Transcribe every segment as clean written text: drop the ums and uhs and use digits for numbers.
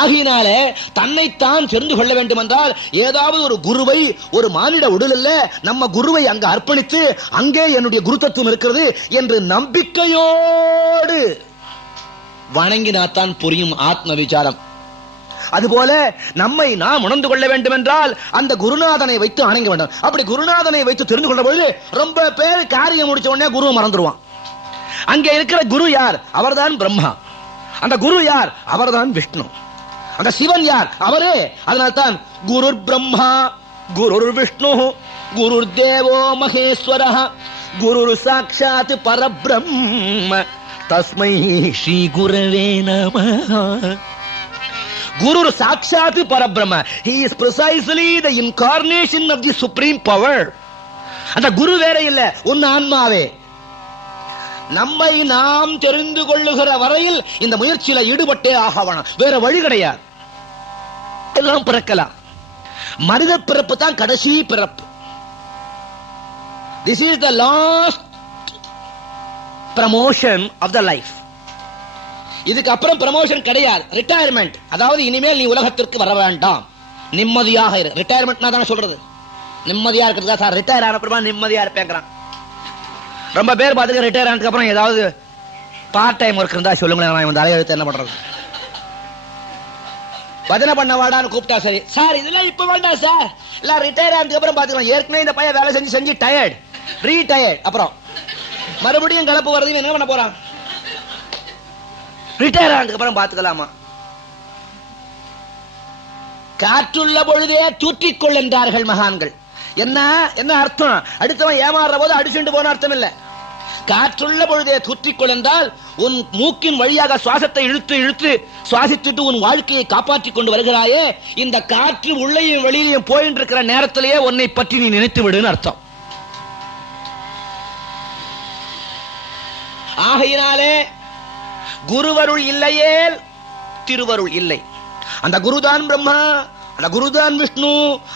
ஆகினால தன்னைத்தான் தெரிந்து கொள்ள வேண்டும் என்றால் ஏதாவது ஒரு குருவை, ஒரு மானிட உடலில் நம்ம குருவை அங்க அர்ப்பணித்து அங்கே என்னுடைய குருத்தத்துவம் இருக்கிறது என்று நம்பிக்கையோடு வணங்கினாத்தான் புரியும் ஆத்ம விசாரம். அதுபோல நம்மை நாம் உணர்ந்து கொள்ள வேண்டும் என்றால் அந்த குருநாதனை வைத்து வணங்க வேண்டும். அப்படி குருநாதனை வைத்து தெரிந்து கொள்ள பொழுது ரொம்ப பேர் காரியம் முடிச்ச உடனே குருவை மறந்துடுவான். அங்கே இருக்கிற குரு யார்? அவர்தான் பிரம்மா. அந்த குரு யார்? அவர்தான் விஷ்ணு. அந்த சிவன் யார்? அவரே. அதனால்தான் குரு பிரம்மா, குரு விஷ்ணு, குரு தேவோ மகேஸ்வரஹ, குரு சாட்சாத் பரபிரம்ம, தஸ்மை ஸ்ரீ குரவே நமஹ. Guru Sakshat Parabrahma. He is precisely the incarnation of the supreme power. அந்த குரு வேற இல்ல, உன் ஆன்மாவே. நம்மை நாம் தெரிந்து கொள்ளுகிற வரையில் இந்த முயற்சியில ஈடுபட்டே ஆகணும். வேற வழி கிடையாது. எல்லாம் பிறக்கலாம். மனித பிறப்பு தான் கடைசி பிறப்பு. This is the last promotion of the life. இதுக்கு அப்புறம் ப்ரமோஷன் கிடையாது, ரிட்டையர்மெண்ட். அதாவது இனிமேல் நீ உலகத்திற்கு வர வேண்டாம், நிம்மதியாக இரு. ரிட்டையர்மெண்ட்னா தானே சொல்றது, நிம்மதியா இருக்கிறதா சார். ரிட்டையர் ஆன அப்புறமா நிம்மதியா இருப்பேங்கிறான். ரொம்ப பேர் பார்த்துக்க ரிட்டையர் ஆனதுக்கு அப்புறம் ஏதாவது பார்ட் டைம் ஒர்க் இருந்தா சொல்லுங்களேன், நான் இந்த அலையெழுத்து என்ன பண்றது. பஜனை பண்ண வாடான்னு கூப்பிட்டா சரி சார், இதெல்லாம் இப்ப வேண்டாம் சார், இல்ல ரிட்டையர் ஆனதுக்கு அப்புறம் பாத்துக்கலாம். ஏற்கனவே இந்த பையன் வேலை செஞ்சு செஞ்சு டயர்ட், ரீடயர்ட், அப்புறம் மறுபடியும் கலப்பு வருது, என்ன பண்ண போறான்? ரிட்டையர் ஆனதுக்கு அப்புறம் பாத்துக்கலாமா? காற்றுள்ள பொழுதே தூற்றிக்கொள் என்றார்கள் மகான்கள். என்ன என்ன அர்த்தம்? அடுத்தவன் ஏமாறுற போது அடிச்சுட்டு போன அர்த்தம் இல்ல. காற்றுள்ள பொழுதே தூற்றிக்கொள் என்றால் உன் மூக்கின் வழியாக சுவாசத்தை இழுத்து இழுத்து சுவாசித்துட்டு உன் வாழ்க்கையை காப்பாற்றிக் கொண்டு வருகிறாயே, இந்த காற்று உள்ளேயும் வெளியிலையும் போயிட்டு இருக்கிற நேரத்திலேயே உன்னை பற்றி நீ நினைத்து விடுன்னு அர்த்தம். ஆகையினாலே குருவருள் இல்லையேல் திருவருள் இல்லை. அந்த குருதான் பிரம்மா, அந்த குருதான் விஷ்ணு,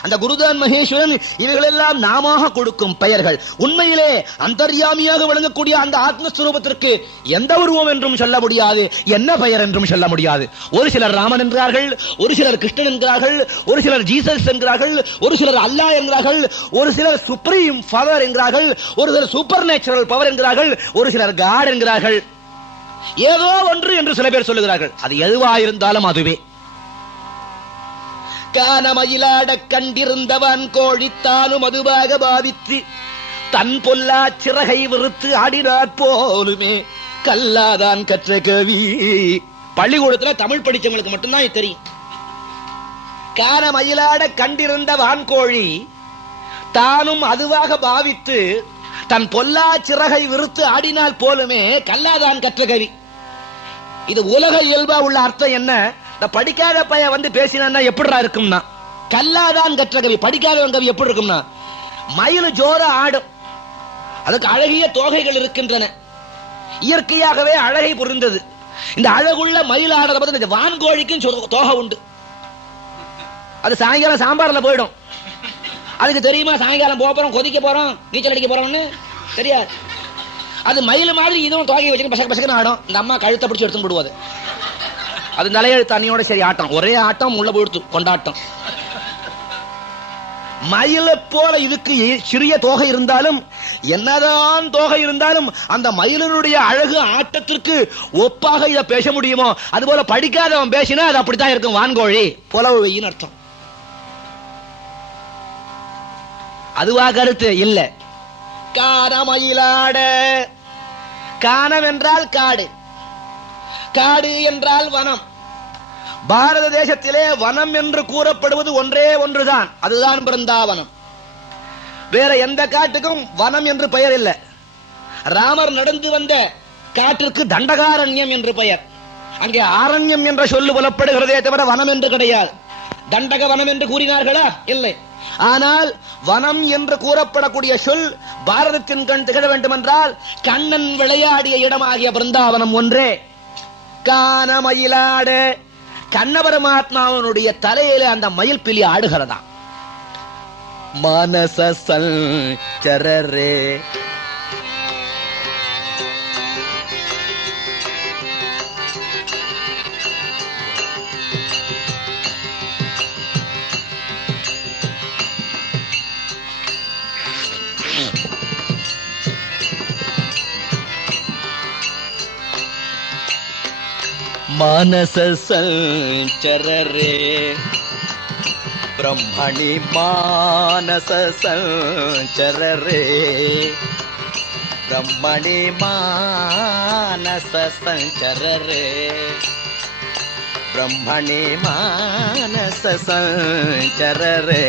அந்த குருதான் மகேஸ்வரன். இவைகளெல்லாம் நாம கொடுக்கும் பெயர்கள். உண்மையிலே அந்தர்யாமியாக விளங்கக்கூடிய அந்த ஆத்மஸ்வரூபத்திற்கு எந்த உருவம் என்றும் சொல்ல முடியாது, என்ன பெயர் என்றும் சொல்ல முடியாது. ஒரு சிலர் ராமன் என்கிறார்கள், ஒரு சிலர் கிருஷ்ணன் என்கிறார்கள், ஒரு சிலர் ஜீசஸ் என்கிறார்கள், ஒரு சிலர் அல்லாஹ் என்கிறார்கள், ஒரு சிலர் சுப்ரீம் பவர் என்கிறார்கள், ஒரு சிலர் சூப்பர் நேச்சுரல் பவர் என்கிறார்கள், ஒரு சிலர் காட் என்கிறார்கள். ஏதோ ஒன்று என்று சில பேர் சொல்லுகிறார்கள். அது எதுவாயிருந்தாலும் அதுவே. கானமயிலாட கண்டிருந்தவன் கோழித்தானும் அதுவாக பாவித்து தன் பொல்லா சிறகை விறுத்து ஆடினாற் போலுமே கல்லாதான் கற்ற கவி. பள்ளிக்கூடத்துல தமிழ் படிச்சவங்களுக்கு மட்டும்தான் தெரியும். கானமயிலாட கண்டிருந்த வான்கோழி தானும் அதுவாக பாவித்து தன் பொல்லா சிறகை விறுத்து ஆடினால் போலுமே கல்லாதான் கற்ற கவி. இது உலக இயல்பா உள்ள அர்த்தம் என்ன? படிக்காத பைய வந்து பேசினா எப்படிடா இருக்கும்னா, கல்லாதான் கற்ற கவி. படிக்காதவன் கவி எப்படி இருக்கும்னா, மயில் ஜோர ஆடும், அதுக்கு அழகிய தோகைகள் இருக்கின்றன, இயற்கையாகவே அழகை புரிந்தது. இந்த அழகுள்ள மயில் ஆடுறத பார்த்து இந்த வான்கோழிக்கும் தோகை உண்டு. அது சாயங்காலம் சாம்பார்ல போயிடும். அதுக்கு தெரியுமா சாயங்காலம் போறோம், கொதிக்க போறோம், நீச்சல் அடிக்க போறோம்னு தெரியாது. அது மயில் மாதிரி இதுவும் தோகையை வச்சுட்டு பசங்க பசங்க ஆடும். இந்த அம்மா கழுத்தை பிடிச்சி எடுத்து போடுவாது. அது தலையெழுத்து தண்ணியோட சரி ஆட்டம், ஒரே ஆட்டம் உள்ள போயிடுத்து கொண்டாட்டம். மயில போல இதுக்கு சிறிய தோகை இருந்தாலும், என்னதான் தோகை இருந்தாலும் அந்த மயிலினுடைய அழகு ஆட்டத்திற்கு ஒப்பாக இதை பேச முடியுமோ அதுபோல படிக்காதவன் பேசினா அது அப்படித்தான் இருக்கும். வான்கோழி புலவு வெயின்னு அர்த்தம். அதுவா கருத்து இல்ல. கானமயிலாட, கானம் என்றால் காடு, காடு என்றால் வனம். பாரத தேசத்திலே வனம் என்று கூறப்படுவது ஒன்றே ஒன்றுதான், அதுதான் பிருந்தாவனம். வேற எந்த காட்டுக்கும் வனம் என்று பெயர் இல்லை. ராமர் நடந்து வந்த காட்டிற்கு தண்டகாரண்யம் என்று பெயர். அங்கே ஆரண்யம் என்ற சொல்லு புலப்படுகிறதே தவிர வனம் என்று கிடையாது. தண்டக வனம் என்று கூறினார்களா? இல்லை. ஆனால் வனம் என்று கூறப்படக்கூடிய சொல் பாரதத்தின் கண் திகழ வேண்டும் என்றால் கண்ணன் விளையாடிய இடமாகிய பிருந்தாவனம் ஒன்றே. கானமயிலாட, கண்ண பரமாத்மாவனுடைய தலையில அந்த மயில் பிலி ஆடுகிறதா. மனச சஞ்சரரே, ಮಾನಸ ಸಂಚರ ರೇ ಬ್ರಹ್ಮಣಿ ಮಾನಸ ಸಂಚರ ರೇ ಬ್ರಹ್ಮಣಿ ಮಾನಸ ಸಂಚರ ರೇ ಬ್ರಹ್ಮಣಿ ಮಾನಸ ಸಂಚರ ರೇ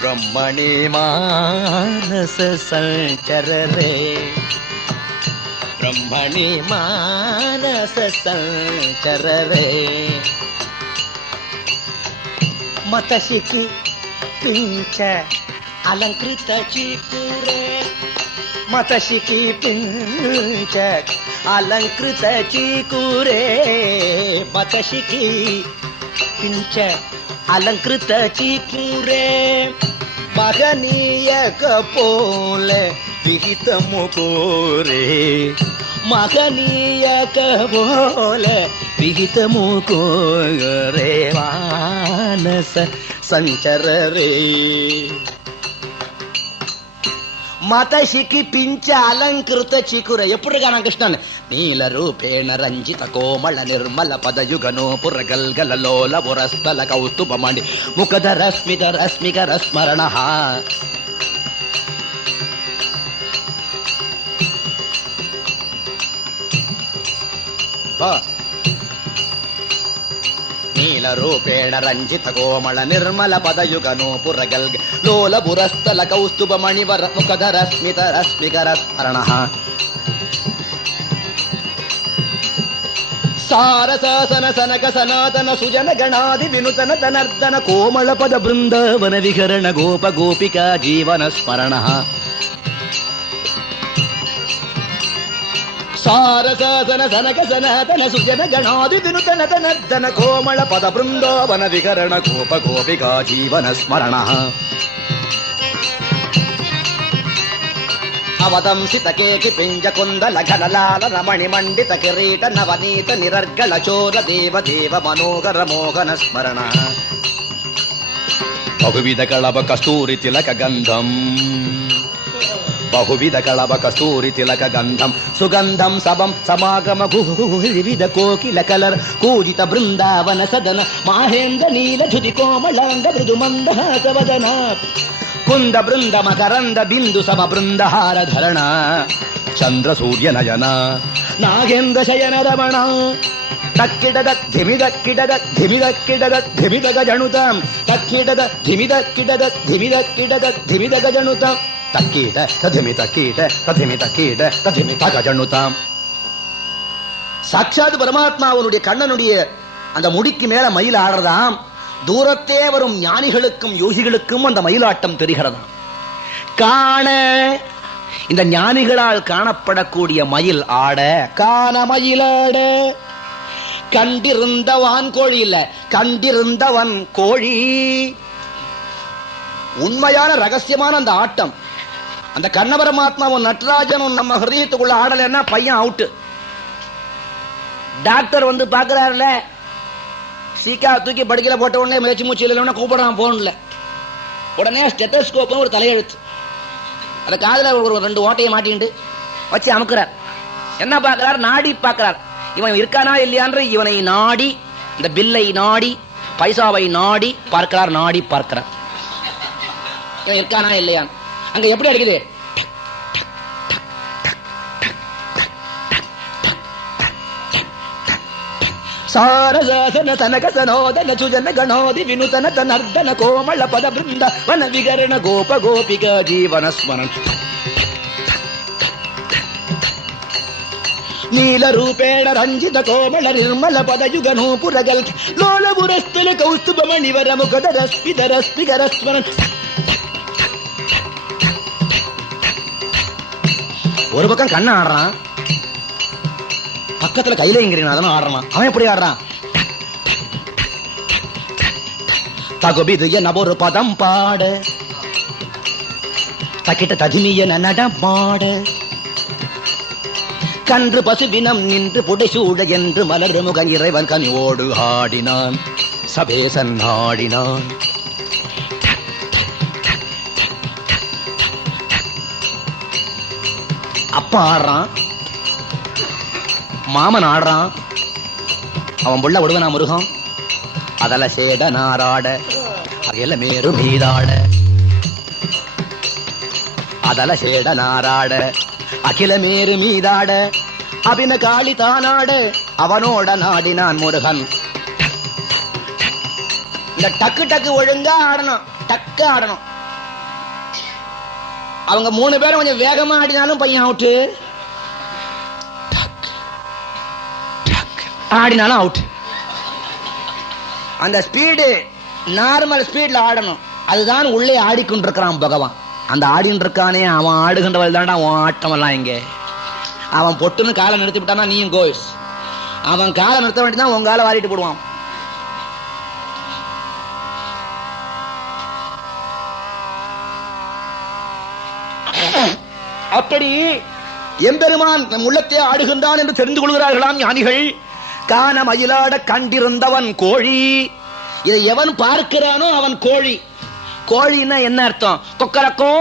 ಬ್ರಹ್ಮಣಿ ಮಾನಸ ಸಂಚರ ರೇ ಬ್ರಹ್ಮಣಿ ಮಾನಸ ಸಂಚರ ರೇ ಮತಶಿಖಿ ಪಿಂಚ ಅಲಂಕೃತ ಚಿಕುರೆ ಮತಶಿಖಿ ಪಿಂಚ ಅಲಂಕೃತ ಚಿಕುರೆ ಮತಶಿಖಿ ಪಿಂಚ ಅಲಂಕೃತ ಚಿಕುರೆ ಮಗನೀಯ ಕಪೋಲ ವಿಹಿತ ಮುಕೋರೆ ಮಗನೀಯ ಕಪೋಲ ವಿಹಿತ ಮುಕೋರೆ ಮಾನಸ ಸಂಚರ ರೇ మతశిఖి పించ అలంకృత చికుర ఎప్పుడు కానా కృష్ణన్ నీల రూపేణ రంజిత కోమళ నిర్మల పదయుగనో పురగల్గల లోల పురస్థల కౌస్తుభమణి ముఖధర స్మిత రశ్మికర స్మరణ నీల రూపేణ రంజిత కోమళ నిర్మల పదయుగనో పురగల్గ లోల పురస్థల కౌస్తుభ మణివర ముఖధర స్మిత రశ్మికర స్మరణ సారసాసన సనక సనాతన సుజన గణాది వినుతన తనర్దన కోమళ పద బృందావన విహరణ గోప గోపికా జీవన స్మరణ సారసాసన సనక సనాతన సుజన గణాది వినుతన తనర్దన కోమళ పద బృందావన విహరణ గోప గోపికా జీవన స్మరణ అవతంసిత కేకి పింజ కుందల ఘనలాల రమణి మండిత కిరీట నవనీత నిరర్గళ చోర దేవ దేవ మనోహర మోహన స్మరణ బహువిధ కళవ కస్తూరి తిలక గంధం బహువిధ కళవ కస్తూరి తిలక గంధం సుగంధం సభం సమాగమ వివిధ కోకిల కలర్ కూజిత బృందావన సదన మాహేంద్ర నీల ధుతి కోమళాంగ మృదు మందహాసవదన కుంద బృంద మకరంద బిందు సమ బృందహార ధరణ చంద్ర సూర్య నయన నాగేంద్ర శయన రమణ తక్కిడద ధిమిదక్కిడద ధిమిదక్కిడద ధిమిదగ జణుతాం తక్కిడద ధిమిదక్కిడద ధిమిదక్కిడద ధిమిదగ జణుతాం தக்கீட ததிமித கீட ததிமித கீட ததிமித கஜனுதாம். சாட்சாத் பரமாத்மாவனுடைய கண்ணனுடைய அந்த முடிக்கு மேல மயில் ஆடுறதாம். தூரத்தே வரும் ஞானிகளுக்கும் யோகிகளுக்கும் அந்த மயிலாட்டம் தெரிகிறதாம். காண இந்த ஞானிகளால் காணப்படக்கூடிய மயில் ஆட காண மயிலாட கண்டிருந்தவான் கோழி இல்ல கண்டிருந்தவன் கோழி. உண்மையான ரகசியமான அந்த ஆட்டம் அந்த கண்ண பரமாத்மாவும் நட்ராஜனும் நம்ம ஹிருதயத்துக்குள்ள ஆடலைன்னா பையன் அவுட்டு. டாக்டர் வந்து பாக்குறாருல சீக்கா தூக்கி படுக்கையில போட்ட உடனே முயற்சி மூச்சு இல்லைன்னா கூப்பிடுறான் போன்ல. உடனே ஸ்டெத்தோஸ்கோப் ஒரு தலையெழுத்து அந்த காதுல ஒரு 2 ஓட்டையை மாட்டிட்டு வச்சு அமுக்குறார். என்ன பாக்குறார்? நாடி பாக்குறார். இவன் இருக்கானா இல்லையான்ற இவனை நாடி இந்த பில்லை நாடி பைசாவை நாடி பார்க்கிறார். நாடி பார்க்கிறார் இவன் இருக்கானா இல்லையான். அங்க எப்படி அடிக்குது? சாரசாசன தனக சனோதன சுஜன கணோதி வினுதன தனர்தன கோமள பத பிருந்த வன விகரண கோப கோபிகா ஜீவன ஸ்மரண நீல ரூபேண ரஞ்சித கோமள நிர்மல பதயுக நூபுரகல் லோல புரஸ்தல கௌஸ்துப மணிவர முகத ரஸ்பித ரஸ்பிகர ஸ்மரண. ஒரு பக்கம் கண்ண ஆடுறான், பக்கத்துல கைலைங்கிறீன் ஆடுறான். அவன் எப்படி ஆடுறான்? தகுபிது என ஒரு பதம் பாட தக்கிட்ட ததிமிய நடமாட கன்று பசுவினம் நின்று புடைசூட என்று மலர் முக இறைவன் கனிவோடு ஆடினான். சபேசன் ஆடினான். அப்ப ஆடுறான். மாமன் ஆடுறான், அவன் புள்ள விடுவனா முருகம். அதல சேட நாராட அகையில மேரு மீதாட, அதல சேட நாராட அகில மேரு மீதாட, அபின காளி தானாட அவனோட நாடினான் முருகன். இந்த டக்கு டக்கு ஒழுங்கா ஆடணும், டக்கு ஆடணும். அவங்க 3 பேரும் கொஞ்சம் வேகமா ஆடினாலும் பையன் அவுட்டு, ஆடினாலும் அவுட். அந்த ஸ்பீடு நார்மல் ஸ்பீட்ல ஆடணும். அதுதான் உள்ளே ஆடிக்கொண்டிருக்கிறான் பகவான். அந்த ஆடின்னு இருக்கானே அவன் ஆடுகின்றவள் தாண்டா அவன் ஆட்டம் எல்லாம். இங்க அவன் பொட்டுன்னு காலை நிறுத்தி விட்டானா நீயும் கோயிஸ். அவன் காலை நிறுத்த வேண்டியதான், உன் காலை வாரிட்டு போடுவான். அப்படி எம்பெருமான் நம் உள்ளத்தை ஆடுகின்றான் என்று தெரிந்து கொள்கிறார்களாம் ஞானிகள். காண மயிலாட கண்டிருந்தவன் கோழி. இதை எவன் பார்க்கிறானோ அவன் கோழி. கோழின்னா என்ன அர்த்தம்? கொக்கரக்கோ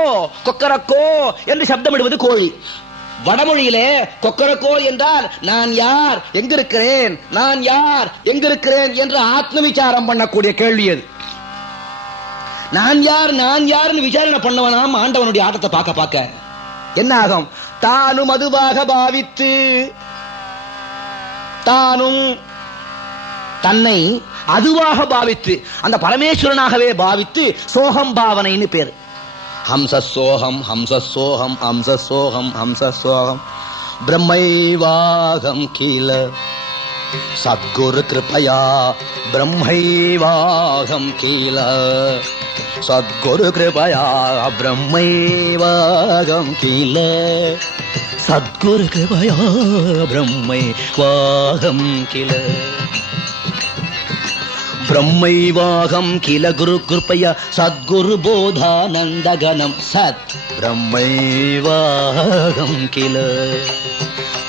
கொக்கரக்கோ என்று சப்தமிடுவது கோழி. வடமொழியிலே கொக்கரக்கோ என்றால் நான் யார் எங்கிருக்கிறேன், நான் யார் எங்கிருக்கிறேன் என்று ஆத்ம விசாரம் பண்ணக்கூடிய கேள்வி அது. நான் யார் நான் யார்னு விசாரணை பண்ணவனாம் ஆண்டவனுடைய ஆட்டத்தை பார்க்க பார்க்க என்ன ஆகும்? தானும் அதுவாக பாவித்து, தானும் தன்னை அதுவாக பாவித்து, அந்த பரமேஸ்வரனாகவே பாவித்து சோகம் பாவனைன்னு பேரு. ஹம்ச சோகம் ஹம்ச சோகம் ஹம்ச சோகம் ஹம்ச சோகம் பிரம்மைவாகம் கீழ சத்குரு கிருபயா பிரம்மைவாகம் கீழ சத்குரு கிருபயா பிரம்மைவாகம் கீழ சத்குரு கிருபயா பிரம்மைவாகம் கீழ பிரம்மைவாகம் கில குரு கிருபயா சத்குரு போதானந்தகனம் சத் பிரம்மைவாகம் கில.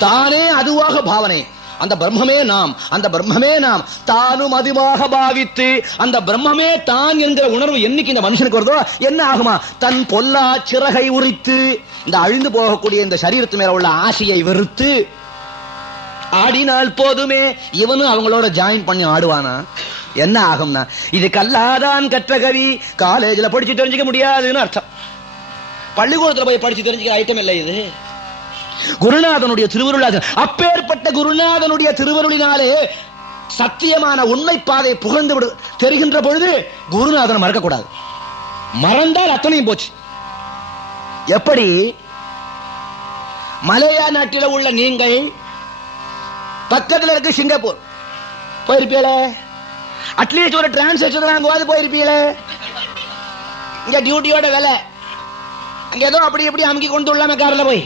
தானே அதுவாக பாவனை, அந்த பிரம்மமே நாம், அந்த பிரம்மமே நாம். தானும் அதுவாக பாவித்து அந்த பிரம்மமே தான் என்கிற உணர்வு என்னைக்கு இந்த மனுஷனுக்கு வருதோ என்ன ஆகுமா? தன் பொல்லா சிறகை உரித்து, இந்த அழிந்து போகக்கூடிய இந்த சரீரத்து மேல உள்ள ஆசையை வெறுத்து ஆடினால் போதுமே. இவனும் அவங்களோட ஜாயின் பண்ணி ஆடுவானா? என்ன ஆகும்னா, இது கல்லாதான் கற்ற கவி, காலேஜில் படிச்சு தெரிஞ்சுக்க முடியாதுன்னு அர்த்தம். பள்ளிக்கூடத்தில் போய் படிச்சு தெரிஞ்சுக்கிற ஐட்டம் இல்லை இது. குருநாதனுடைய திருவருளாக, அப்பேற்பட்ட குருநாதனுடைய திருவருளினாலே சத்தியமான உண்மை பாதை புகழ்ந்து விடு தெரிகின்ற பொழுது குருநாதனை மறக்கக்கூடாது. மறந்தால் அத்தனையும் போச்சு. எப்படி மலேயா நாட்டில் உள்ள நீங்கள் பக்கத்தில் இருக்க சிங்கப்பூர் போயிருப்பீங்களே, அட்லீஸ்ட் ஒரு டிரான்சாக்ஷன் அங்க போயிருப்பீங்களே. இங்க டியூட்டியோட வேலை, அங்க ஏதோ அப்படி எப்படி அமுக்கி கொண்டு விடலாம கார்ல போய்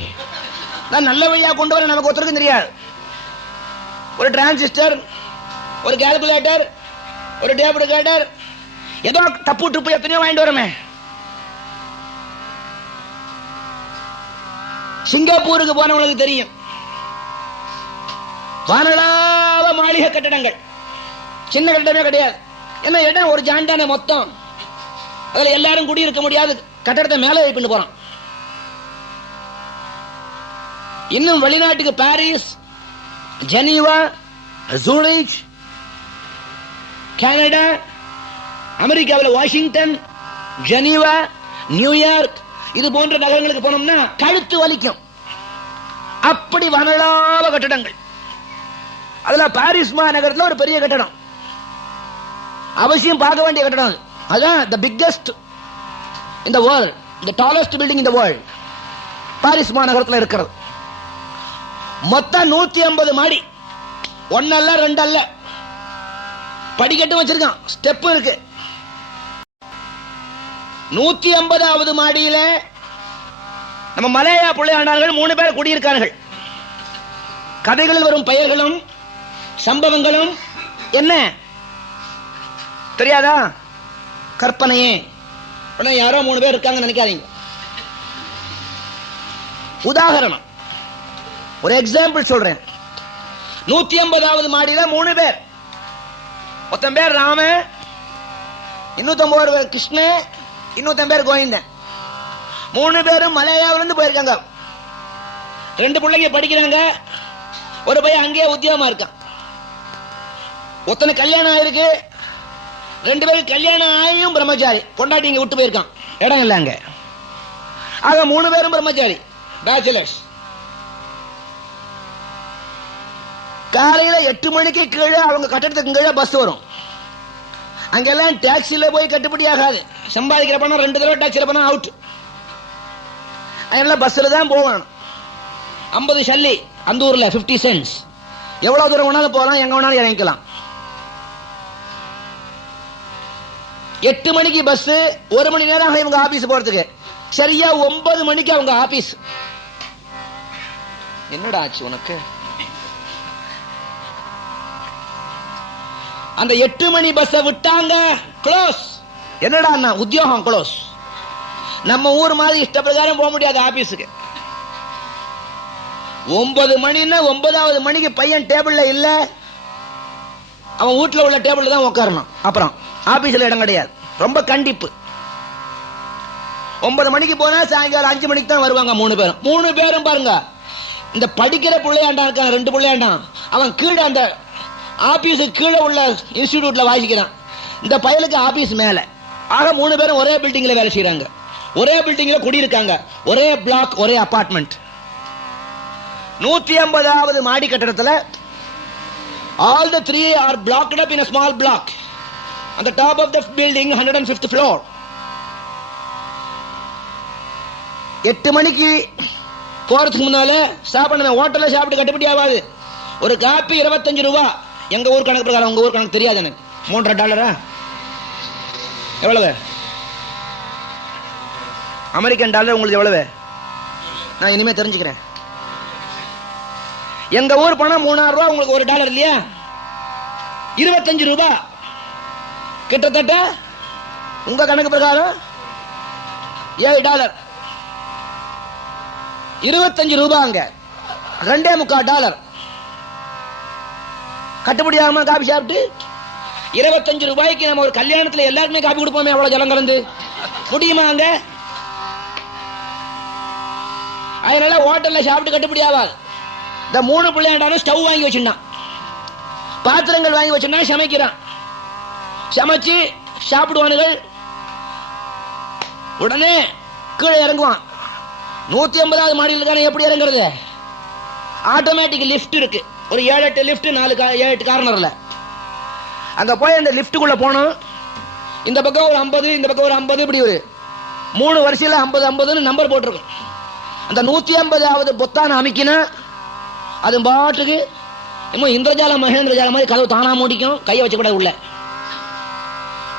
நான் நல்ல வழியா கொண்டு வர நமக்கு ஒருத்தருக்கும் தெரியாது. ஒரு டிரான்சிஸ்டர், ஒரு கால்குலேட்டர், ஒரு டேப்ரிகேட்டர், ஏதோ தப்பு ட்ரிப்பு எத்தனையோ வாங்கிட்டு வரமே. சிங்கப்பூருக்கு போனவங்களுக்கு தெரியும், வானளாவ மாளிகை கட்டடங்கள், சின்ன கட்டடமே கிடையாது. என்ன இடம் ஒரு ஜாண்டான மொத்தம், அதுல எல்லாரும் குடியிருக்க முடியாது. கட்டடத்தை மேலே வைப்பிட்டு போறான். இன்னும் வெளிநாட்டுக்கு பாரிஸ், ஜெனீவா, ஜூரிச், கனடா, அமெரிக்காவில் வாஷிங்டன், ஜெனீவா, நியூயார்க், இது போன்ற நகரங்களுக்கு போனோம்னா கழுத்து வலிக்கும். அப்படி வனலாவ கட்டடங்கள். அதுல பாரிஸ் மாநகரத்தில் ஒரு பெரிய கட்டடம், அவசியம் பார்க்க வேண்டிய கட்டடம். அதுதான் the biggest in the world, the tallest building in the world. Paris மாநகரத்தில் இருக்கிறது. மொத்தம் 150 மாடி, ஒன்னல்ல ரெண்டல்ல. படிக்கட்டும் வச்சிருக்கான், ஸ்டெப் இருக்கு. 150வது மாடியில நம்ம மலேயா பிள்ளையாண்டார்கள் 3 பேர் குடியிருக்கார்கள். கதைகளில் வரும் பெயர்களும் சம்பவங்களும் என்ன தெரியாதா? கற்பனையே. யாரோ 3 பேர் இருக்காங்க நினைக்காதீங்க. உதாரணம், ஒரு எக்ஸாம்பிள் சொல்றேன். 150வது மாடியில 3 பேர். மொத்தம் பேர் ராம, இன்னொருத்தன் பேர் கிருஷ்ண, இன்னொருத்தன் பேர் கோவிந்தன். 3 பேரும் மலையாவிலிருந்து போயிருக்காங்க. 2 பிள்ளைங்க படிக்கிறாங்க. ஒரு பையன் அங்கேயே உத்தியோகமா இருக்கான். ஒருத்தனை கல்யாணம் ஆயிருக்கு, 2 பேருக்கு கல்யாணம் ஆகியும் பிரம்மச்சாரி, பொண்டாட்டி இங்க விட்டு போயிருக்கான், இடம் இல்ல அங்க. ஆக 3 பேரும் பிரம்மச்சாரி, பேச்சுலர்ஸ். காலையில 8 மணிக்கு கீழே அவங்க கட்டடத்துக்கு கீழே பஸ் வரும். அங்கெல்லாம் டாக்ஸில போய் கட்டுப்படி ஆகாது. சம்பாதிக்கிற பணம் 2 தடவை டாக்ஸில பணம் அவுட். அதனால பஸ்ல தான் போவான். 50 சல்லி அந்த ஊர்ல 50 சென்ட்ஸ். எவ்வளவு தூரம் வேணாலும் போகலாம், எங்க வேணாலும் இறங்கிக்கலாம். 8 மணிக்கு பஸ், 1 மணி நேரம் இவங்க ஆபீஸ் போறதுக்கு. சரியா 9 மணிக்கு அவங்க ஆபீஸ். என்னடா ஆச்சு உனக்கு? அந்த 8 மணி பஸ் விட்டாங்க, க்ளோஸ். என்னடா உத்தியோகம் க்ளோஸ். நம்ம ஊர் மாதிரி இஷ்ட பிரகாரம் போக முடியாது ஆபீஸுக்கு. 9 மணின்னா 9வது மணிக்கு பையன் டேபிள்ல இல்ல, அவன் வீட்டுல உள்ள டேபிள்ல தான் உட்காரணும். அப்புறம் ஆபீஸ்ல இடம் கிடையாது. ரொம்ப கண்டிப்பு. 9 மணிக்கு போனா சாயங்காலம் 5 மணிக்கு தான் வருவாங்க 3 பேரும். 3 பேரும் பாருங்க, இந்த படிக்கிற பிள்ளையாண்டா இருக்கான், 2 பிள்ளையாண்டான், அவன் கீழே அந்த ஆபீஸுக்கு கீழே உள்ள இன்ஸ்டிடியூட்ல வாசிக்கிறான். இந்த பயலுக்கு ஆபீஸ் மேல. ஆக 3 பேரும் ஒரே பில்டிங்ல வேலை செய்யறாங்க, ஒரே பில்டிங்ல குடியிருக்காங்க, ஒரே பிளாக், ஒரே அபார்ட்மெண்ட். 150வது மாடி கட்டடத்தில் all the 3 are blocked up in a small block on the top of the building, 105th floor. 8 மணிக்கு போறதுக்கு முன்னால சாப்பிடணும். ஹோட்டல்ல சாப்பிட்டு கட்டுப்படி ஆகாது. ஒரு காப்பி 25 ரூபா. எங்க ஊர் கணக்கு பிரகாரம், உங்க ஊர் கணக்கு தெரியாது எனக்கு. $3 எவ்வளவு? அமெரிக்கன் டாலர் உங்களுக்கு எவ்வளவு? நான் இனிமே தெரிஞ்சுக்கிறேன். எங்க ஊர் பணம் 3000 ரூபாய், உங்களுக்கு $1 இல்லையா? 25 ரூபாய். கிட்டத்தட்ட உங்க கணக்கு பிரகாரம் $7. 25 ரூபாய் அங்க $2.25. கட்டுப்படியாம காபி சாப்பிட்டு 25 ரூபாய்க்கு நம்ம ஒரு கல்யாணத்துல எல்லாருமே காபி கொடுப்போமே, அவ்வளவு ஜலம் கலந்து முடியுமா அங்க? அதனால ஹோட்டல்ல சாப்பிட்டு கட்டுப்படி ஆகாது. இந்த 3 பிள்ளையாண்டாலும் ஸ்டவ் வாங்கி வச்சிருந்தான், பாத்திரங்கள் வாங்கி வச்சிருந்தான், சமைக்கிறான். சமைச்சு சாப்பிடுவானுகள். உடனே கீழே இறங்குவான். 150வது மாடியில் இருக்கான. எப்படி இறங்குறது? ஆட்டோமேட்டிக் லிப்ட் இருக்கு. ஒரு 7-8 லிப்ட், 7-8 கார்னர்ல. அங்க போய் அந்த லிப்டுக்குள்ள போனோம். இந்த பக்கம் ஒரு 50, இந்த பக்கம் ஒரு 50, இப்படி ஒரு 3 வரிசையில 50-50ன்னு நம்பர் போட்டிருக்கும். அந்த 150வது பொத்தான அமைக்கினா அது பாட்டுக்கு இந்திரஜாலம் மகேந்திரஜாலம் மாதிரி கதவு தானா மூடிக்கும். கையை வச்சு கூட உள்ள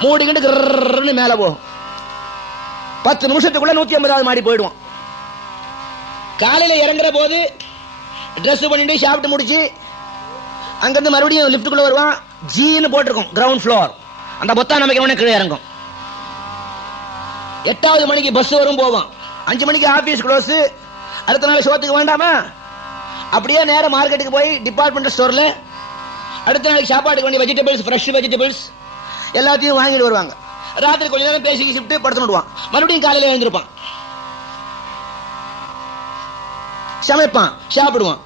மூடிக்கிட்டு மேல போகும். 10 நிமிஷத்துக்குள்ள 150வது மாடி போயிடுவோம். காலையில இறங்குற போது ட்ரெஸ் பண்ணிட்டு சாப்பிட்டு முடிச்சு அங்கிருந்து மறுபடியும் லிப்டுக்குள்ள வருவான். ஜீன்னு போட்டிருக்கும், கிரவுண்ட் ஃப்ளோர். அந்த பொத்தான் அமைக்கிறவனே கீழே இறங்கும். 8வது மணிக்கு பஸ் வரும், போவான். 5 மணிக்கு ஆபீஸ் க்ளோஸ். அடுத்த நாள் ஷோத்துக்கு வேண்டாமா, அப்படியே நேரம் மார்க்கெட்டுக்கு போய் டிபார்ட்மெண்டல் ஸ்டோர்ல அடுத்த நாளைக்கு சாப்பாட்டுக்கு வேண்டிய வெஜிடபிள்ஸ், ஃப்ரெஷ் வெஜிடபிள்ஸ் எல்லாத்தையும் வாங்கிட்டு வருவாங்க. ராத்திரி கொஞ்ச நேரம் பேசி ஷிஃப்ட் படுத்து விடுவான். மறுபடியும் காலையில எழுந்திருப்பான், சமைப்பான், சாப்பிடுவான்.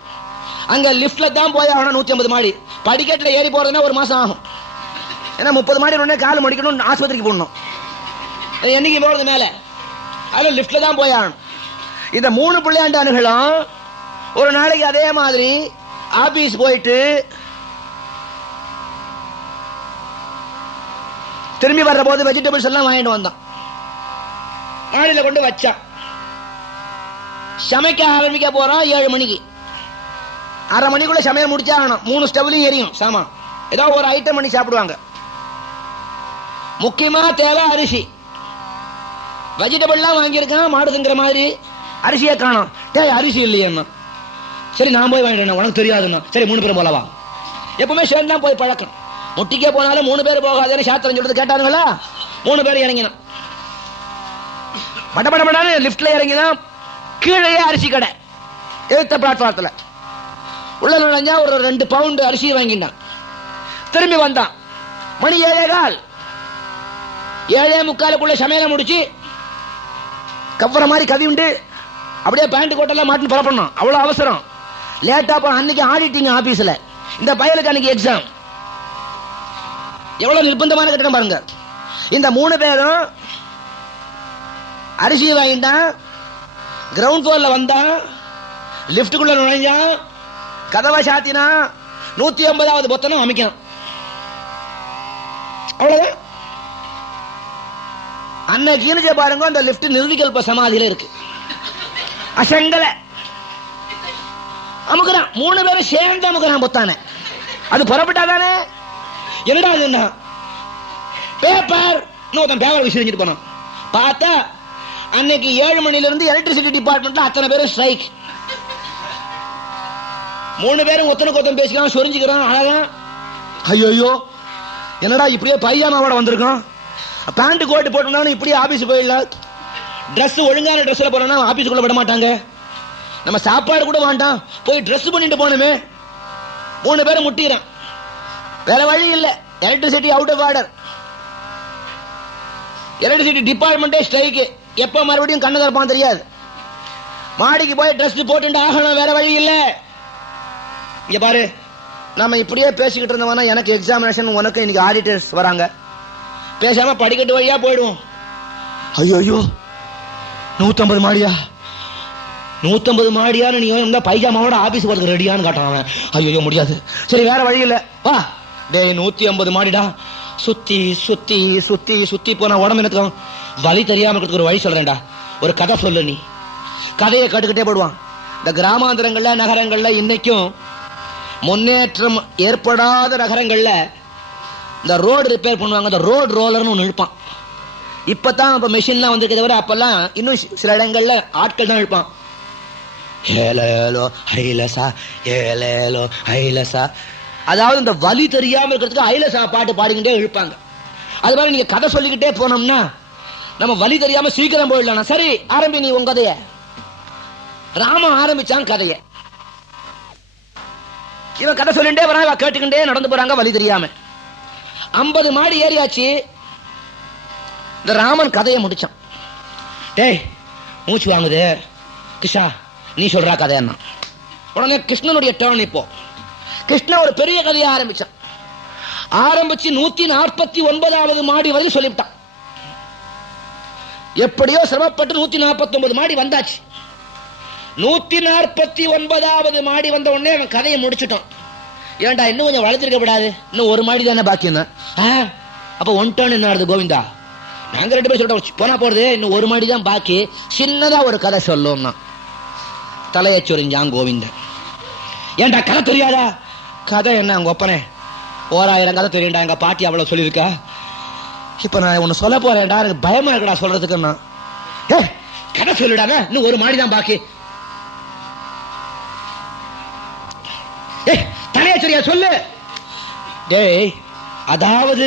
அங்க லிப்ட்ல தான் போய் ஆகணும். 150 மாடி. படிக்கட்டுல ஏறி போறதுன்னா 1 மாசம் ஆகும். ஏன்னா 30 மாடி உடனே கால் முடிக்கணும், ஆஸ்பத்திரிக்கு போடணும். என்னைக்கு போறது மேல, அதுல லிப்ட்ல தான் போய் ஆகணும். இந்த 3 பிள்ளையாண்டானுகளும் ஒரு நாளைக்கு அதே மாதிரி ஆபீஸ் போயிட்டு திரும்பி வர்ற போது வெஜிடபிள்ஸ் எல்லாம் வாங்கிட்டு வந்தான். மாடியில கொண்டு வச்சான். சமைக்க ஆரம்பிக்க போறோம் 7 மணிக்கு. 1/2 மணிக்குள்ள சமையல் முடிச்சாகணும். 3 ஸ்டவ்லையும் எரியும் சாமான். ஏதோ ஒரு ஐட்டம் பண்ணி சாப்பிடுவாங்க. முக்கியமா தேவை அரிசி. வெஜிடபிள்லாம் வாங்கியிருக்கான். மாடு திங்கிற மாதிரி அரிசியே காணும். அரிசி இல்லையா? சரி நான் போய் வாங்கிட்டேன், உனக்கு தெரியாதுன்னா. சரி 3 பேரும் போலவா. எப்பவுமே சேர்ந்து தான் போய் பழக்கம். முட்டிக்கே போனாலும் 3 பேர் போகாதுன்னு சாத்திரம் சொல்றது கேட்டானுங்களா? 3 பேர் இறங்கினான். படபடபடான்னு லிப்ட்ல இறங்கினான். கீழே அரிசி கடை எழுத்த பிளாட்பாரத்தில். உள்ள நுழைஞ்சா ஒரு 2 பவுண்டு அரிசி வாங்கிட்டான். திரும்பி வந்தான். மணி 7:15. 7:45 சமையலை முடிச்சு கவர மாதிரி கவி உண்டு. அப்படியே பேண்ட் கோட்டெல்லாம் மாட்டின்னு புறப்படணும். அவ்வளவு அவசரம். லேட்டா போன அன்னைக்கு ஆடிட்டிங் ஆபீஸ்ல இந்த பயலுக்கு அன்னைக்கு எக்ஸாம். எவ்வளவு நிர்பந்தமான கட்டணம் பாருங்க. இந்த 3 பேரும் அரிசி வாங்கிட்டான், கிரவுண்ட் ஃப்ளோர்ல வந்தான், லிப்டுக்குள்ள நுழைஞ்சான், கதவை சாத்தினா, 150வது பொத்தனம் அமைக்கணும். அவ்வளவுதான். அன்னைக்கு பாருங்க அந்த லிப்ட் நிர்விகல்ப சமாதியில இருக்கு. அசங்கல அமுக்குறான், 3 பேரும் சேர்ந்து அமுக்குறான் பொத்தானே. அது புறப்பட்டாதானே. என்னடா அது பேப்பர் பேப்பர் விசிறிஞ்சிட்டு போனான். பார்த்தா அன்னைக்கு 7 மணில இருந்து எலக்ட்ரிசிட்டி டிபார்ட்மெண்ட்ல அத்தனை பேரும் ஸ்ட்ரைக். 3 பேரும் ஒத்தனுக்கு ஒத்தன் பேசிக்கலாம், சொரிஞ்சுக்கிறான். அழகா ஐயோ என்னடா இப்படியே பையாமாவோட வந்திருக்கோம், பேண்ட் கோட் போட்டோம்னா இப்படியே ஆபீஸ் போயிடல, டிரெஸ் ஒழுங்கான டிரெஸ்ல போனா ஆபீஸுக்குள்ள விட மாட்டாங்க, நம்ம சாப்பாடு கூட வேண்டாம் போய் டிரெஸ் பண்ணிட்டு போனோமே. 3 பேரும் முட்டிக்கிறான். வேற வழி இல்ல, electricity out of order, electricity டிபார்ட்மெண்டே ஸ்ட்ரைக். எப்ப மறுபடியும் கண்ணு திறப்பான் தெரியாது. மாடிக்கு போய் டிரெஸ் போட்டு ஆகணும், வேற வழி இல்ல. இங்க பாரு, நம்ம இப்படியே பேசிக்கிட்டு இருந்தோம்னா எனக்கு எக்ஸாமினேஷன், உனக்கு இன்னைக்கு ஆடிட்டர்ஸ் வராங்க, பேசாம படிக்கட்டு வழியா போயிடுவோம். ஐயோ 150 மாடியா, 150 மாடியான்னு நீ பைஜாமாவோட ஆபீஸ் போறதுக்கு ரெடியான்னு காட்டான் அவன். ஐயோ முடியாது, சரி வேற வழி இல்ல, வா டேய் 150 மாடிடா, சுத்தி சுத்தி சுத்தி சுத்தி போனா உடம்பு எனக்கு வலி தெரியாம இருக்கிறதுக்கு ஒரு வழி சொல்றேன்டா, ஒரு கதை சொல்லு. நீ கதையை கட்டுக்கிட்டே போடுவான். இந்த கிராமாந்திரங்கள்ல நகரங்கள்ல இன்னைக்கும் முன்னேற்றம் ஏற்படாத நகரங்கள்ல இந்த ரோடு ரிப்பேர் பண்ணுவாங்க, இந்த ரோடு ரோலர்னு ஒன்று இழுப்பான். இப்பதான் இப்ப மெஷின்லாம் வந்திருக்க தவிர அப்பெல்லாம் இன்னும் சில இடங்கள்ல ஆட்கள் தான் இழுப்பான். ஏலேலோ ஐலசா ஏலேலோ ஐலசா, அதாவது இந்த வலி தெரியாம இருக்கிறதுக்கு ஐலசா பாட்டு பாடிக்கிட்டே இழுப்பாங்க. அது மாதிரி நீங்க கதை சொல்லிக்கிட்டே போனோம்னா நம்ம வலி தெரியாம சீக்கிரம் போயிடலாம். சரி ஆரம்பி நீ உங்க கதைய. ராமன் ஆரம்பிச்சான் கதைய, இவன் கதை சொல்லிட்டே வரான், கேட்டுக்கிட்டே நடந்து போறாங்க வலி தெரியாம. 50 மாடி ஏறியாச்சு. இந்த ராமன் கதையை முடிச்சான். டேய் மூச்சு வாங்குது கிருஷ்ணா, நீ சொல்றா கதை என்ன. உடனே கிருஷ்ணனுடைய டர்ன். இப்போ கிருஷ்ணன் ஒரு பெரிய கதையை ஆரம்பிச்சான். ஆரம்பிச்சு 149வது மாடி வரைக்கும் சொல்லிவிட்டான். எப்படியோ சிரமப்பட்டு 149 மாடி வந்தாச்சு. 149வது மாடி வந்த உடனே அவன் கதையை முடிச்சுட்டான். ஏன்டா இன்னும் கொஞ்சம் வளர்த்திருக்க கூடாது, இன்னும் 1 மாடி தானே பாக்கி. அப்ப 1 டர்ன் என்ன ஆகுது கோவிந்தா, நாங்க 2 பேர் சொல்லிட்டோம் போனா போறது, இன்னும் 1 மாடி தான் பாக்கி, சின்னதா ஒரு கதை சொல்லும். தலையை சொரிஞ்சான் கோவிந்தன். ஏன்டா கதை தெரியாதா? கதை என்ன உங்க ஒப்பனே 1000 கதை தெரியும்டா, எங்க பாட்டி அவ்வளவு சொல்லியிருக்கா. இப்ப நான் ஒன்னு சொல்ல போறேன்டா, எனக்கு பயமா இருக்குடா சொல்றதுக்கு. நான் கதை சொல்லிடாங்க, இன்னும் 1 மாடி தான் பாக்கி. தலையை சொரியா சொல்லு. டேய் அதாவது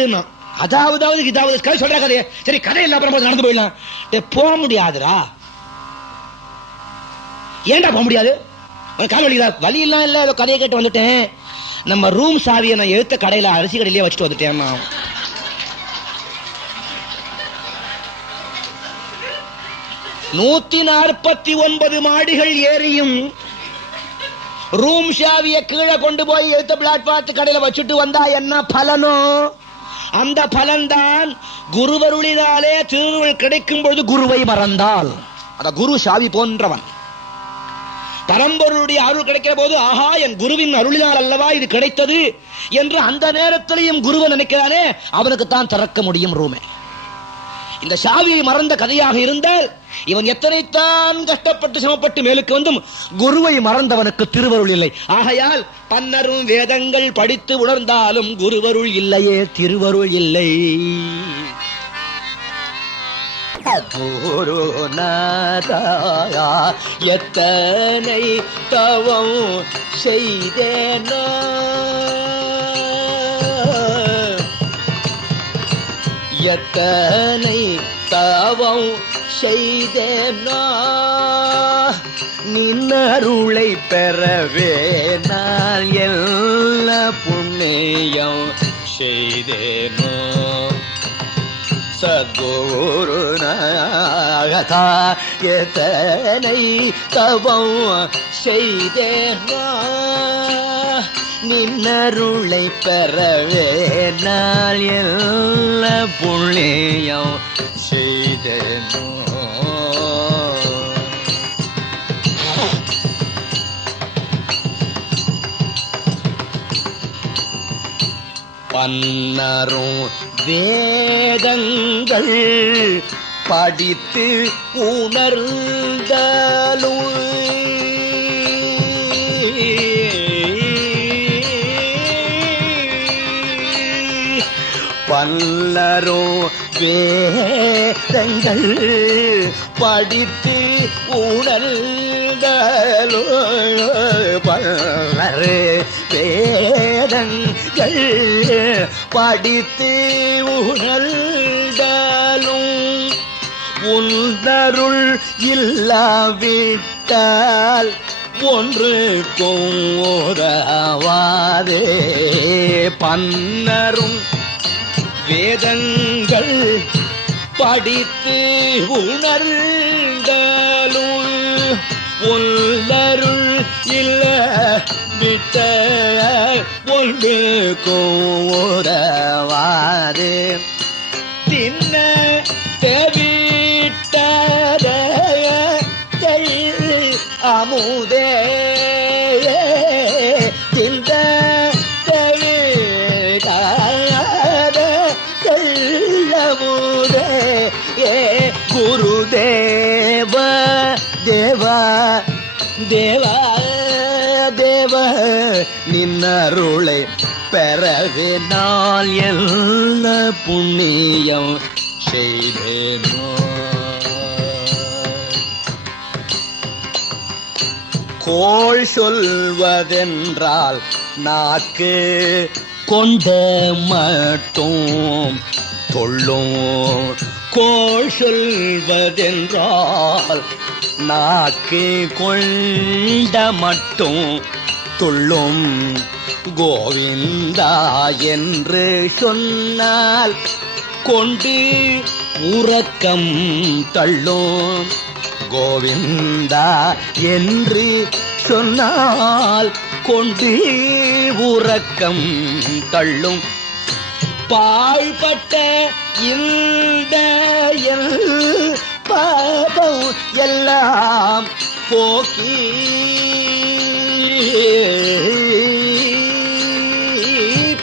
இதாவது கதை சொல்ற கதையை சரி கதை இல்ல அப்புறம் நடந்து போயிடலாம். போக முடியாதுடா. ஏன்டா போக முடியாது? கால் வலிக்குதா? வலி எல்லாம் இல்ல, கதையை கேட்டு வந்துட்டேன். நம்ம ரூம் சாவியை நான் எழுத்த கடையில அரிசி கடையிலேயே வச்சுட்டு வந்துட்டேன். 149 மாடிகள் ஏறியும் ரூம் சாவியை கீழே கொண்டு போய் எழுத்த பிளாட்பார்த்து கடையில வச்சுட்டு வந்தா என்ன பலனோ அந்த பலன்தான் குருவருளினாலே திருவருள் கிடைக்கும் பொழுது குருவை மறந்தால். அத குரு சாவி போன்றவன். பரம்பொருளுடைய அருள் கிடைக்கிற போது ஆஹா என் குருவின் அருளினால் அல்லவா இது கிடைத்தது என்று அந்த நேரத்திலையும் குருவை நினைக்கிறானே அவனுக்கு தான் திறக்க முடியும் ரூமே. இந்த சாவியை மறந்த கதையாக இருந்தால் இவன் எத்தனைத்தான் கஷ்டப்பட்டு சிரமப்பட்டு மேலுக்கு வந்தும் குருவை மறந்தவனுக்கு திருவருள் இல்லை. ஆகையால் பன்னரும் வேதங்கள் படித்து உணர்ந்தாலும் குருவருள் இல்லையே, திருவருள் இல்லை. எத்தனை தவம் செய்தேனோ எத்தனை தவம் செய்தேனோ நின்னருளை பெறவே நான் எல்லா புண்ணியம் செய்தேனோ. சத்குருநாதா எத்தனை தவம் செய்தேனா நின்னருளை பெறவே நாள் எல்லா புண்ணியம் செய்தேனோ. பன்னரும் வேதங்கள் படித்து உணர்ந்தாலும் பல்லரும் வேதங்கள் படித்து உணர்ந்தாலோ பல்லரு வேதங்கள் படித்து உணர்ந்தாலும் உன்னருள் இல்லாவிட்டால் ஒன்றுக்கும் உதவாதே. பன்னரும் வேதங்கள் படித்து உணர்ந்தாலும் உள்ளருள் இல்ல விட்ட ஒன்றுக்கும் உதவாது. தின்ன தேவிட்டார அமுதே திந்த குருதேவ தேவா தேவா தேவ நின்னருளை பெறவே நாள் என்ன புண்ணியம் செய்தேனோ. கோள் சொல்வதென்றால் நாக்கு கொண்ட மட்டும் தொள்ளும். கோள் சொல்வதென்றால் நாக்கு கொண்ட மட்டும் துள்ளும். கோவிந்தா என்று சொன்னால் கொண்டு உறக்கம் தள்ளும். கோவிந்தா என்று சொன்னால் கொண்டு உறக்கம் தள்ளும். பாழ்பட்ட இந்த பாபம் எல்லாம் போக்கி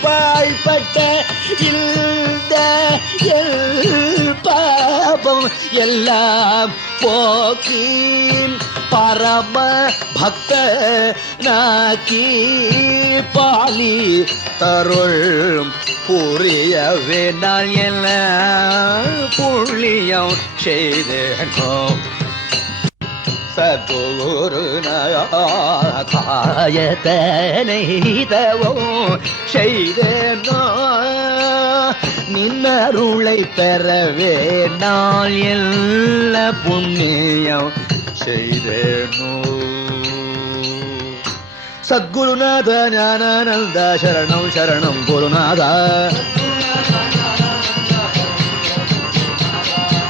பாழ்பட்ட இந்த பாபம் எல்லாம் போக்கி பரம பக்த நாக்கி பாலி தருள் புரியவே நான் எல்லாம் புள்ளியம் செய்தேனோ. சத்குருநாயத்தனை தவம் செய்தேனோ நின்னருளை பெறவே நான் எல்லா புண்ணியம் செய்தேனோ. சத்குருநாத ஞானானந்த சரணம் சரணம் குருநாதா.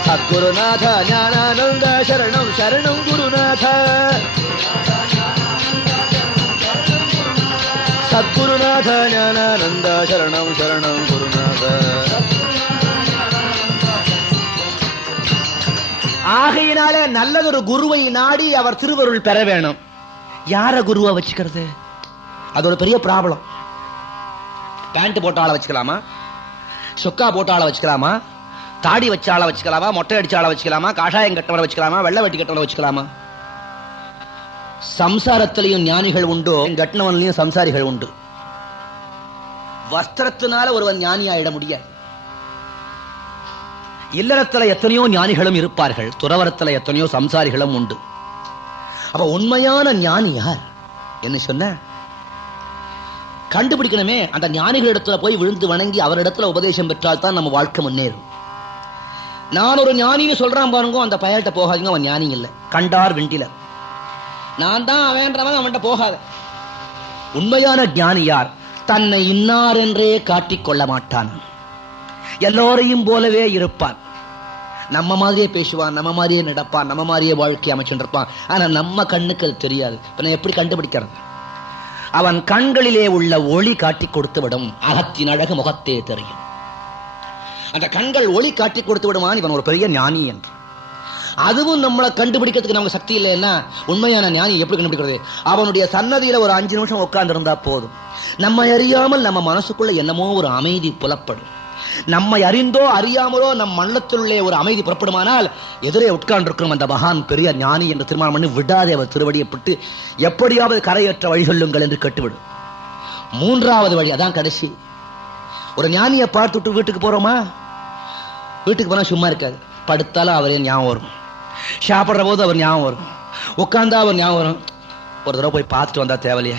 சத்குருநாத ஞானானந்த சரணம் சரணம் குருநாத. சத்குருநாத ஞானானந்த சரணம் சரணம் குருநாத. ஆகையினாலே நல்லதொரு குருவை நாடி அவர் திருவருள் பெற வேணும். யார குருவா வச்சுக்கிறது? அது ஒரு பெரிய ப்ராப்ளம். பேண்ட் போட்ட ஆளை வச்சுக்கலாமா, சொக்கா போட்ட ஆளை வச்சுக்கலாமா, தாடி வச்ச ஆளை வச்சுக்கலாமா, மொட்டை அடிச்ச ஆளை வச்சுக்கலாமா, காஷாயம் கட்டவரை வச்சுக்கலாமா, வெள்ளை வெட்டி கட்டவரை வச்சுக்கலாமா? சம்சாரத்திலையும் ஞானிகள் உண்டு, கட்டினவன்லையும் சம்சாரிகள் உண்டு. வஸ்திரத்தினால ஒருவன் ஞானி ஆயிட முடியாது. இல்லறத்துல எத்தனையோ ஞானிகளும் இருப்பார்கள், துறவரத்துல எத்தனையோ சம்சாரிகளும் உண்டு. அப்ப உண்மையான ஞானி யார் என்ன சொன்ன கண்டுபிடிக்கணுமே. அந்த ஞானிகளிடத்துல போய் விழுந்து வணங்கி அவரிடத்துல உபதேசம் பெற்றால் தான் நம்ம வாழ்க்கை முன்னேறும். நான் ஒரு ஞானின்னு சொல்றான் பாருங்க, அந்த பயல்கிட்ட போகாதீங்க, அவன் ஞானி இல்லை, கண்டார் வெண்டில. நான் தான் அவன்றவன், அவன்கிட்ட போகாத. உண்மையான ஞானி யார்? தன்னை இன்னார் என்றே காட்டிக் கொள்ள மாட்டான். எல்லோரையும் போலவே இருப்பான். நம்ம மாதிரியே பேசுவான், நம்ம மாதிரியே நடப்பான், நம்ம மாதிரியே வாழ்க்கை அமைச்சுட்டு இருப்பான். ஆனா நம்ம கண்ணுக்கு அது தெரியாது. எப்படி கண்டுபிடிக்கிறது? அவன் கண்களிலே உள்ள ஒளி காட்டி கொடுத்து விடும். அகத்தின் அழகு முகத்தே தெரியும். அந்த கண்கள் ஒளி காட்டி கொடுத்து விடுமான் இவன் ஒரு பெரிய ஞானி என்று. அதுவும் நம்மளை கண்டுபிடிக்கிறதுக்கு நமக்கு சக்தி இல்லைன்னா உண்மையான ஞானி எப்படி கண்டுபிடிக்கிறது? அவனுடைய சன்னதியில ஒரு 5 நிமிஷம் உட்கார்ந்து இருந்தா போதும். நம்ம அறியாமல் நம்ம மனசுக்குள்ள என்னமோ ஒரு அமைதி புலப்படும். நம்மை அறிந்தோ அறியாமலோ நம் மனத்திலே ஒரு அமைதி புறப்படுமானால் எதிரே உட்கார்ந்திருக்கும் அந்த மகான் பெரிய ஞானி என்று தீர்மானம் பண்ணி விடாதே அவர் திருவடியப்பட்டு எப்படியாவது கரையற்ற வழி சொல்லுங்கள் என்று கட்டுவிடும். 3வது வழி, அதான் கடைசி. ஒரு ஞானியை பார்த்துட்டு வீட்டுக்கு போறோமா? வீட்டுக்கு போனா சும்மா இருக்காது. படுத்தாலும் அவரே ஞாபகம் வரும், சாப்பிடுற போது அவர் ஞாபகம் வரும், உட்கார்ந்தா அவர் ஞாபகம் வரும். ஒரு தடவை போய் பார்த்துட்டு வந்தா தேவையில்லையே,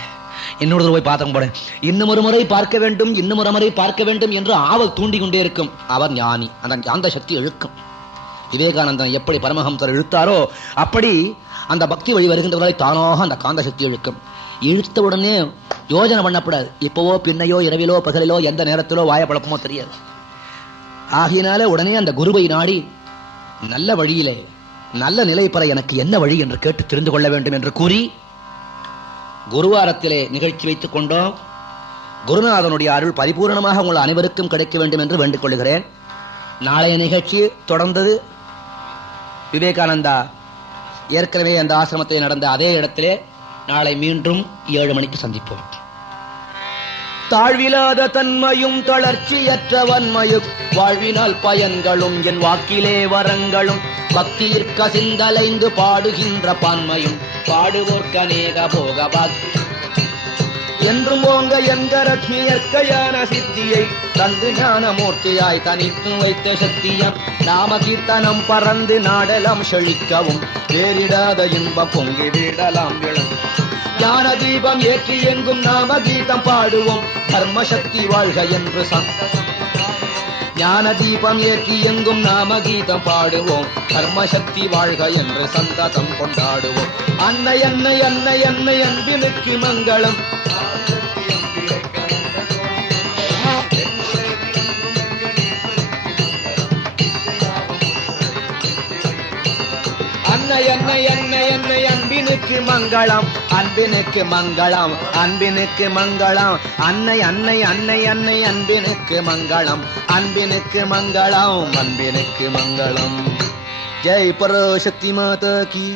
இன்னொரு தடவை போய் பார்த்த போறேன், இன்னும் ஒரு முறை பார்க்க வேண்டும், இன்னும் ஒரு முறை பார்க்க வேண்டும் என்று ஆவல் தூண்டி கொண்டே இருக்கும். அவர் ஞானி. அந்த சக்தி இழுக்கும். விவேகானந்தன் எப்படி பரமஹம்சர் இழுத்தாரோ அப்படி அந்த பக்தி வழி வருகின்றவர்களை தானாக அந்த காந்த சக்தி இழுக்கும். இழுத்த உடனே யோஜனை பண்ணப்படாது. இப்பவோ பின்னையோ இரவிலோ பகலிலோ எந்த நேரத்திலோ வாயப்பழப்பமோ தெரியாது. ஆகினால உடனே அந்த குருவை நாடி நல்ல வழியிலே நல்ல நிலை பெற எனக்கு என்ன வழி என்று கேட்டு தெரிந்து கொள்ள வேண்டும் என்று கூறி குருவாரத்திலே நிகழ்ச்சி வைத்துக் கொண்டோம். குருநாதனுடைய அருள் பரிபூர்ணமாக உங்கள் அனைவருக்கும் கிடைக்க வேண்டும் என்று வேண்டிக் கொள்கிறேன். நாளைய நிகழ்ச்சி தொடர்ந்தது. விவேகானந்தா ஏற்கனவே அந்த ஆசிரமத்தில் நடந்த அதே இடத்திலே நாளை மீண்டும் 7 மணிக்கு சந்திப்போம். தாழ்விலாத தன்மையும் தளர்ச்சியற்ற வன்மையும் வாழ்வினால் பயன்களும் என் வாக்கிலே வரங்களும் பக்தியிற்க சிந்தலைந்து பாடுகின்ற பான்மையும் பாடுவோர்க்கு அநேக போகபாக் என்றும் ஓங்க என்கரட்சி இயற்கையான சித்தியை தந்து ஞானமூர்த்தியாய் தனித்து வைத்த சக்தியம் நாம கீர்த்தனம் பறந்து நாடலாம் செழிக்கவும் வேறிடாத இன்பம் பொங்கி வீடலாம் விளம் ஞான தீபம் ஏற்றி எங்கும் நாம கீதம் பாடுவோம் தர்மசக்தி வாழ்க என்று ஞான தீபம் ஏற்றி எங்கும் நாம கீதம் பாடுவோம் தர்மசக்தி வாழ்க என்று சந்ததம் கொண்டாடுவோம். அன்னை அன்னை அன்னை அன்னை அன்பினுக்கு மங்களம். அன்னை அன்னை அன்னை அன்னை அன்பினுக்கு மங்களம், அன்பினுக்கு மங்களம், அன்பினுக்கு மங்களம். அன்னை அன்னை அன்னை அன்னை அன்பினுக்கு மங்களம், அன்பினுக்கு மங்களம், அன்பினுக்கு மங்களம். ஜெய் பராசக்தி மாதா கி.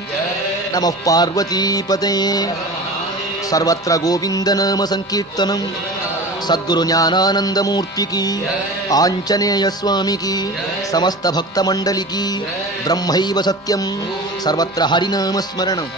நமः பார்வதி பதயே. सर्वत्र गोविंद नाम संकीर्तनम. सद्गुरु ज्ञानानंद मूर्ति की, आंजनेय स्वामी की, समस्त भक्त मंडली की. ब्रह्मैव सत्यम, सर्वत्र हरिनाम स्मरणम.